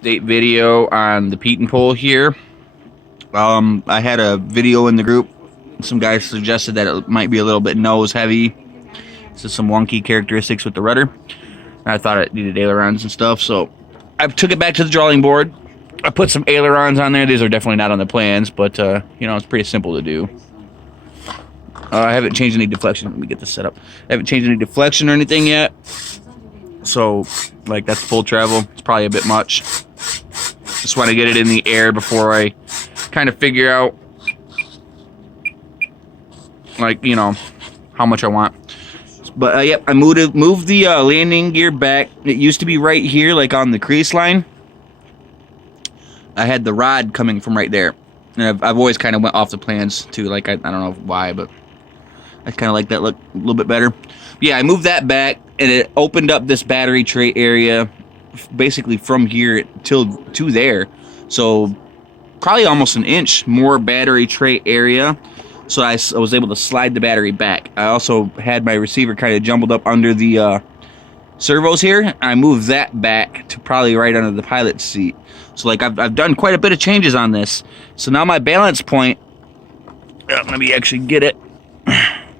update video on the Pietenpol here. I had a video in the group. Some guys suggested that it might be a little bit nose heavy. So some wonky characteristics with the rudder. I thought it needed ailerons and stuff, so I took it back to the drawing board. I put some ailerons on there. These are definitely not on the plans, but you know, it's pretty simple to do. I haven't changed any deflection. Let me get this set up. I haven't changed any deflection or anything yet. So, like, that's full travel. It's probably a bit much. Just want to get it in the air before I kind of figure out, like, you know, how much I want. But, yep, I moved the landing gear back. It used to be right here, like on the crease line. I had the rod coming from right there. And I've always kind of went off the plans, too. Like, I don't know why, but I kind of like that look a little bit better. But yeah, I moved that back, and it opened up this battery tray area basically from here to there. So probably almost an inch more battery tray area. So I was able to slide the battery back. I also had my receiver kind of jumbled up under the servos here. I moved that back to probably right under the pilot's seat. So like I've done quite a bit of changes on this. So now my balance point, let me actually get it.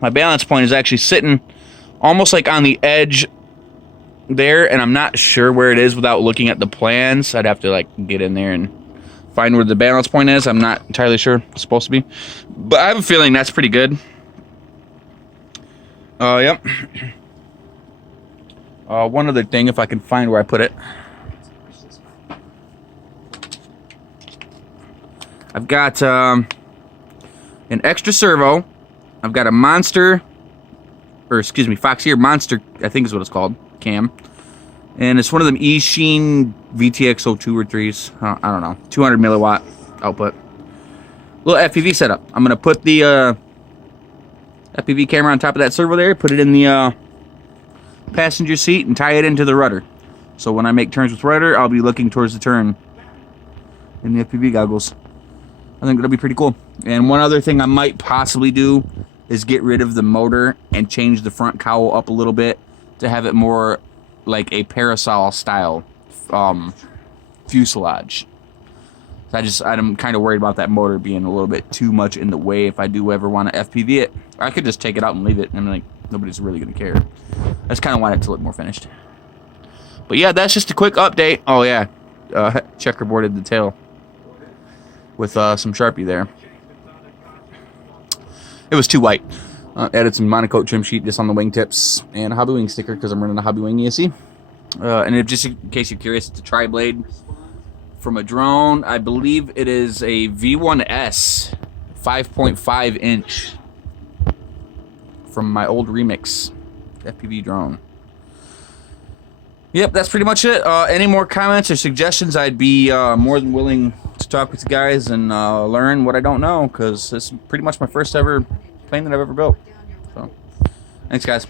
My balance point is actually sitting almost like on the edge there, and I'm not sure where it is without looking at the plans. I'd have to like get in there and find where the balance point is. I'm not entirely sure it's supposed to be, but I have a feeling that's pretty good. Yep. One other thing, if I can find where I put it. I've got an extra servo. I've got a Monster, or excuse me, Foxeer Monster, I think is what it's called, cam. And it's one of them E-Sheen VTX02 or 3s. I don't know. 200 milliwatt output. Little FPV setup. I'm going to put the FPV camera on top of that servo there, put it in the passenger seat, and tie it into the rudder. So when I make turns with rudder, I'll be looking towards the turn in the FPV goggles. I think it'll be pretty cool. And one other thing I might possibly do is get rid of the motor and change the front cowl up a little bit to have it more like a parasol style fuselage. I'm kind of worried about that motor being a little bit too much in the way if I do ever want to FPV it. I could just take it out and leave it, and like nobody's really gonna care. I just kind of want it to look more finished. But yeah, that's just a quick update. Oh yeah, checkerboarded the tail with some Sharpie there. It was too white. Added some monocoat trim sheet just on the wingtips and a hobby wing sticker because I'm running a hobby wing ESC. And if, just in case you're curious, it's a tri-blade from a drone. I believe it is a V1S 5.5 inch from my old Remix FPV drone. Yep, that's pretty much it. Any more comments or suggestions, I'd be more than willing to talk with you guys and learn what I don't know, because this is pretty much my first ever plane that I've ever built. So, thanks, guys.